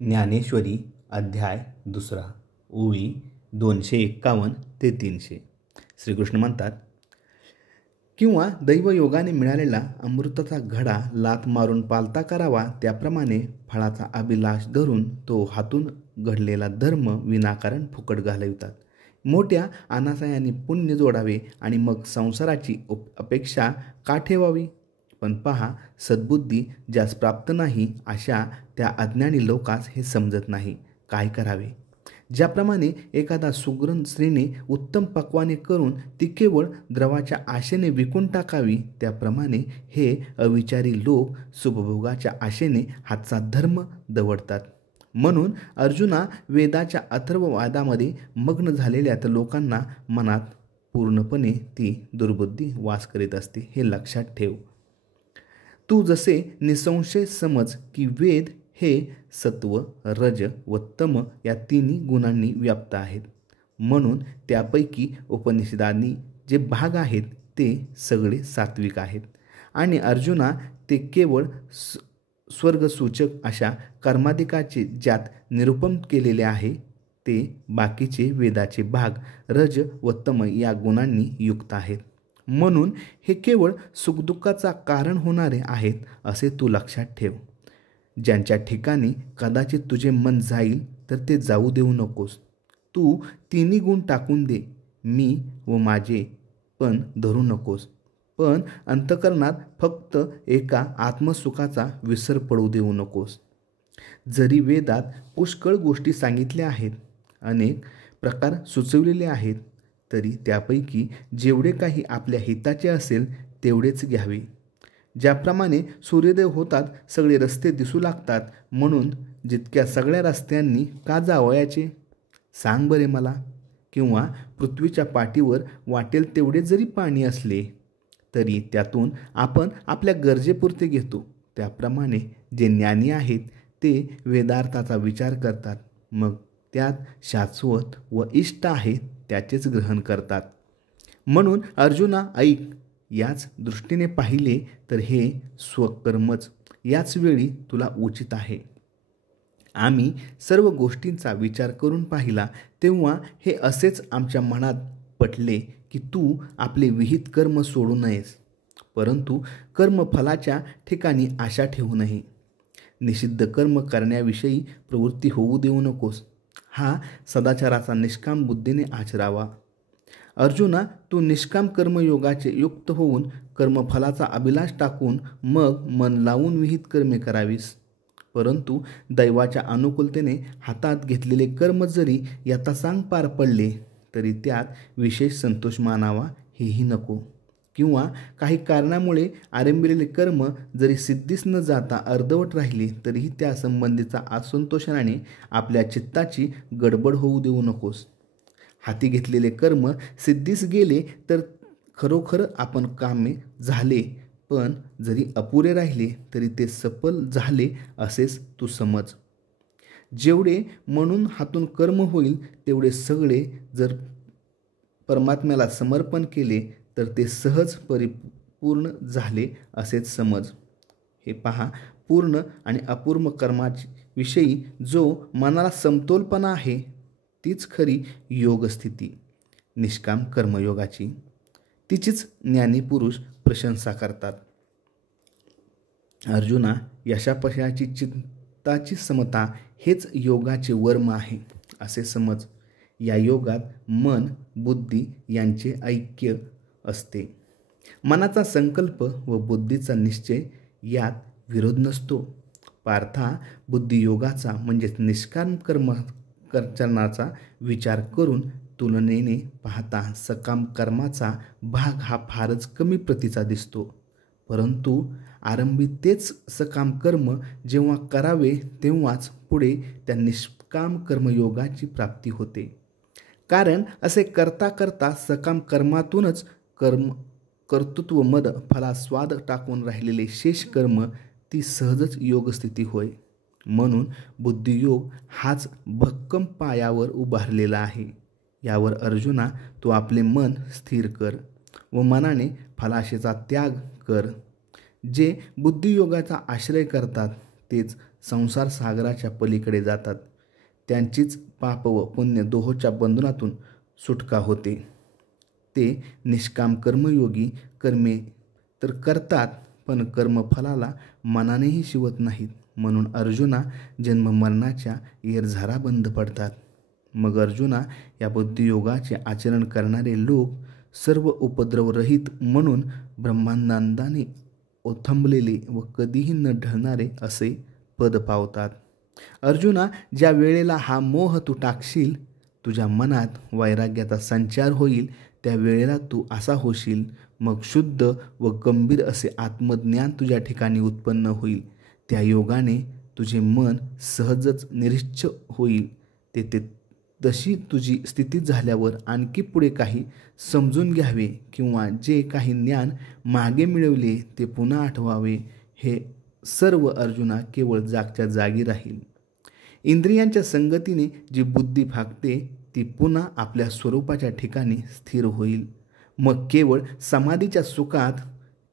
ज्ञानेश्वरी अध्याय 2 ओवी 251 ते 300. श्रीकृष्ण म्हणतात, किंवा दैवयोगाने मिळालेला अमृताचा घडा लाथ मारून पालता करावा, त्याप्रमाणे फळाचा अभिलाष धरून तो हातून घडलेला धर्म विनाकारण फुकट घालवितात. मोठ्या अनाशयाने पुण्य जोडावे आणि मग संसाराची अपेक्षा का ठेवावी? पण पहा, सद्बुद्धी ज्यास प्राप्त नाही अशा त्या अज्ञानी लोकास हे समजत नाही. काय करावे? ज्याप्रमाणे एखादा सुगरण स्त्रीने उत्तम पक्वाने करून ती केवळ द्रवाच्या आशेने विकून टाकावी, त्याप्रमाणे हे अविचारी लोक सुखभोगाच्या आशेने हातचा धर्म दवडतात. म्हणून अर्जुना, वेदाच्या अथर्ववादामध्ये मग्न झालेल्या त्या लोकांना मनात पूर्णपणे ती दुर्बुद्धी वास करीत असते, हे लक्षात ठेव. तू जसे निसंशय समज की वेद हे सत्व, रज व तम या तिन्ही गुणांनी व्याप्त आहेत. म्हणून त्यापैकी उपनिषदांनी जे भाग आहेत ते सगळे सात्विक आहेत. आणि अर्जुना, ते केवळ स्वर्गसूचक अशा कर्माधिकाचे ज्यात निरूपण केलेले आहे, ते बाकीचे वेदाचे भाग रज व तम या गुणांनी युक्त आहेत. म्हणून हे केवळ सुखदुःखाचा कारण होणारे आहेत असे तू लक्षात ठेव. ज्यांच्या ठिकाणी कदाचित तुझे मन जाईल तर ते जाऊ देऊ नकोस. तू तिन्ही गुण टाकून दे, मी व माझे पण धरू नकोस. पण अंतःकरणात फक्त एका आत्मसुखाचा विसर पडू देऊ नकोस. जरी वेदात पुष्कळ गोष्टी सांगितल्या आहेत, अनेक प्रकार सुचविलेले आहेत, तरी त्यापैकी जेवढे काही आपल्या हिताचे असेल तेवढेच घ्यावे. ज्याप्रमाणे सूर्योदय होतात सगळे रस्ते दिसू लागतात, म्हणून जितक्या सगळ्या रस्त्यांनी का जावयाचे? सांग बरे मला. किंवा पृथ्वीच्या पाठीवर वाटेल तेवढे जरी पाणी असले तरी त्यातून आपण आपल्या गरजेपुरते घेतो. त्याप्रमाणे जे ज्ञानी आहेत ते वेदार्थाचा विचार करतात, मग त्यात शाश्वत व इष्ट आहे त्याचेच ग्रहण करतात. म्हणून अर्जुना, ऐक. याच दृष्टीने पाहिले तर हे स्वकर्मच याच वेळी तुला उचित आहे. आम्ही सर्व गोष्टींचा विचार करून पाहिला तेव्हा हे असेच आमच्या मनात पटले की तू आपले विहित कर्म सोडू नयेस, परंतु कर्मफलाच्या ठिकाणी आशा ठेवू नये. निषिद्ध कर्म करण्याविषयी प्रवृत्ती होऊ देऊ नकोस. हा सदाचाराचा निष्काम बुद्धीने आचरावा. अर्जुना, तू निष्काम कर्मयोगाचे युक्त होऊन कर्मफलाचा अभिलाष टाकून मग मन लावून विहित कर्मे करावीस. परंतु दैवाच्या अनुकूलतेने हातात घेतलेले कर्म जरी यथासांग पार पडले तरी त्यात विशेष संतोष मानावा हेही नको. किंवा काही कारणामुळे आरंभिलेले कर्म जरी सिद्धीस न जाता अर्धवट राहिले तरीही त्या संबंधीचा असंतोषाने आपल्या चित्ताची गडबड होऊ देऊ नकोस. हाती घेतलेले कर्म सिद्धीस गेले तर खरोखर आपण कामे झाले, पण जरी अपुरे राहिले तरी ते सफल झाले असेच तू समज. जेवढे म्हणून हातून कर्म होईल तेवढे सगळे जर परमात्म्याला समर्पण केले तर ते सहज परिपूर्ण झाले असेच समज. हे पहा, पूर्ण आणि अपूर्ण कर्माविषयी जो मनाला समतोलपणा आहे तीच खरी योगस्थिती, निष्काम कर्मयोगाची. तिचीच ज्ञानी पुरुष प्रशंसा करतात. अर्जुना, यशापयशाची चित्ताची समता हेच योगाचे वर्म आहे असे समज. या योगात मन बुद्धी यांचे ऐक्य असते. मनाचा संकल्प व बुद्धीचा निश्चय यात विरोध नसतो. पार्था, बुद्धियोगाचा म्हणजेच निष्काम कर्माचा विचार करून तुलनेने पाहता सकाम कर्माचा भाग हा फारच कमी प्रतीचा दिसतो. परंतु आरंभी तेच सकाम कर्म जेव्हा करावे तेव्हाच पुढे त्या निष्काम कर्मयोगाची प्राप्ती होते. कारण असे करता करता सकाम कर्मातूनच कर्तृत्व मद फलास्वाद टाकून राहिलेले शेष कर्म ती सहजच योगस्थिती होय. म्हणून बुद्धियोग हाच भक्कम पायावर उभारलेला आहे. यावर अर्जुना, तू आपले मन स्थिर कर व मनाने फलाशेचा त्याग कर. जे बुद्धियोगाचा आश्रय करतात तेच संसार सागराच्या पलीकडे जातात. त्यांचीच पाप व पुण्य दोहोच्या बंधनातून सुटका होते. ते निष्काम कर्मयोगी कर्मे तर करतात, पण कर्मफलाला मनानेही शिवत नाहीत. म्हणून अर्जुना जन्ममरणाच्या येरझारा बंद पडतात. मग अर्जुना, या बुद्धियोगाचे आचरण करणारे लोक सर्व उपद्रवरहित म्हणून ब्रह्मानंदाने ओथंबलेले व कधीही न ढळणारे असे पद पावतात. अर्जुना, ज्या वेळेला हा मोह तू टाकशील, तुझ्या मनात वैराग्याचा संचार होईल, त्या वेळेला तू असा होशील. मग शुद्ध व गंभीर असे आत्मज्ञान तुझ्या ठिकाणी उत्पन्न होईल. त्या योगाने तुझे मन सहजच निश्च होईल. ते तशी तुझी स्थिती झाल्यावर आणखी पुढे काही समजून घ्यावे किंवा जे काही ज्ञान मागे मिळवले ते पुन्हा आठवावे, हे सर्व अर्जुना केवळ जागच्या जागी राहील. इंद्रियांच्या संगतीने जी बुद्धी भागते ती पुन्हा आपल्या स्वरूपाच्या ठिकाणी स्थिर होईल. मग केवळ समाधीच्या सुखात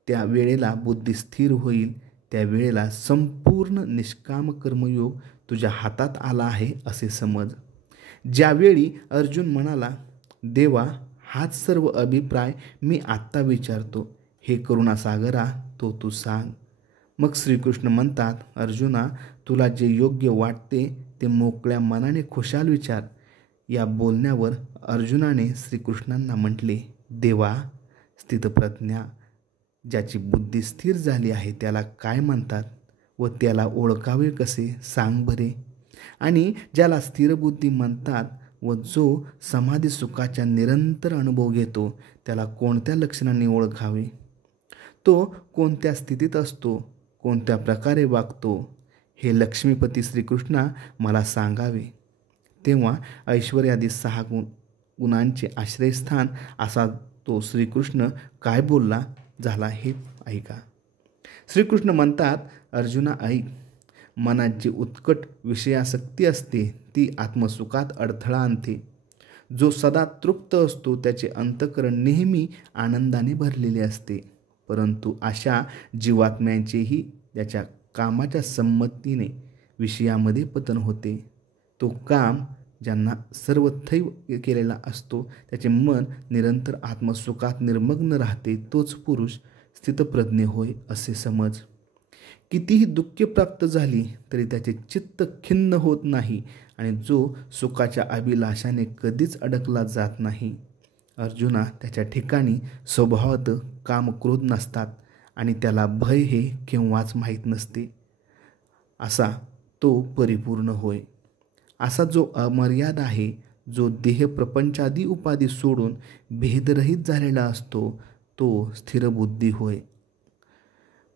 त्या वेळेला बुद्धी स्थिर होईल. त्या वेळेला संपूर्ण निष्काम कर्मयोग तुझ्या हातात आला आहे असे समज. ज्यावेळी अर्जुन म्हणाला, देवा, हाच सर्व अभिप्राय मी आत्ता विचारतो, हे करुणासागरा तो तू सांग. मग श्रीकृष्ण म्हणतात, अर्जुना, तुला जे योग्य वाटते ते मोकळ्या मनाने खुशाल विचार. या बोलण्यावर अर्जुनाने श्रीकृष्णांना म्हटले, देवा, स्थितप्रज्ञा, ज्याची बुद्धी स्थिर झाली आहे त्याला काय म्हणतात व त्याला ओळखावे कसे, सांग बरे. आणि ज्याला स्थिरबुद्धी म्हणतात व जो समाधी सुखाचा निरंतर अनुभव घेतो त्याला कोणत्या लक्षणांनी ओळखावे? तो कोणत्या स्थितीत असतो, कोणत्या प्रकारे वागतो, हे लक्ष्मीपती श्रीकृष्णा मला सांगावे. तेव्हा ऐश्वर्यादी 6 गुणांचे आश्रयस्थान असा तो श्रीकृष्ण काय बोलला झाला हे ऐका. श्रीकृष्ण म्हणतात, अर्जुना ऐक. मनात जी उत्कट विषयासक्ती असते ती आत्मसुखात अडथळा आणते. जो सदा तृप्त असतो त्याचे अंतःकरण नेहमी आनंदाने भरलेले असते. परंतु अशा जीवात्म्यांचेही त्याच्या कामाच्या संमतीने विषयामध्ये पतन होते. तो काम ज्यांना सर्वथैव केलेला असतो त्याचे मन निरंतर आत्मसुखात निर्मग्न राहते, तोच पुरुष स्थितप्रज्ञ होय असे समज. कितीही दुःखे प्राप्त झाली तरी त्याचे चित्त खिन्न होत नाही आणि जो सुखाच्या अभिलाषाने कधीच अडकला जात नाही. अर्जुना, त्याच्या ठिकाणी स्वभावात काम क्रोध नसतात आणि त्याला भय हे केव्हाच माहीत नसते. असा तो परिपूर्ण होय. असा जो अमर्याद आहे, जो देह प्रपंचादी उपाधी सोडून भेदरहित झालेला असतो, तो स्थिरबुद्धी होय.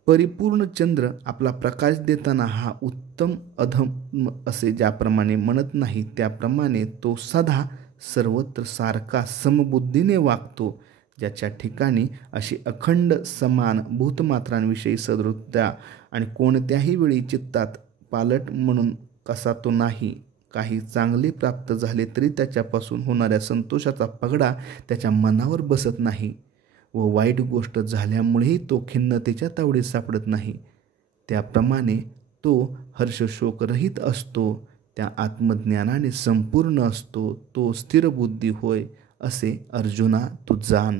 परिपूर्ण चंद्र आपला प्रकाश देताना हा उत्तम अधम असे ज्याप्रमाणे म्हणत नाही, त्याप्रमाणे तो सदा सर्वत्र सारखा समबुद्धीने वागतो. ज्याच्या ठिकाणी अशी अखंड समान भूतमात्रांविषयी सदृढता आणि कोणत्याही वेळी चित्तात पालट म्हणून कसा तो नाही. काही चांगले प्राप्त झाले तरी त्याच्यापासून होणाऱ्या संतोषाचा पगडा त्याच्या मनावर बसत नाही व वाईट गोष्ट झाल्यामुळेही तो खिन्नतेच्या तावडीत सापडत नाही. त्याप्रमाणे तो हर्षशोकरहित असतो. त्या आत्मज्ञानाने संपूर्ण असतो. तो स्थिरबुद्धी होय असे अर्जुना तू जाण.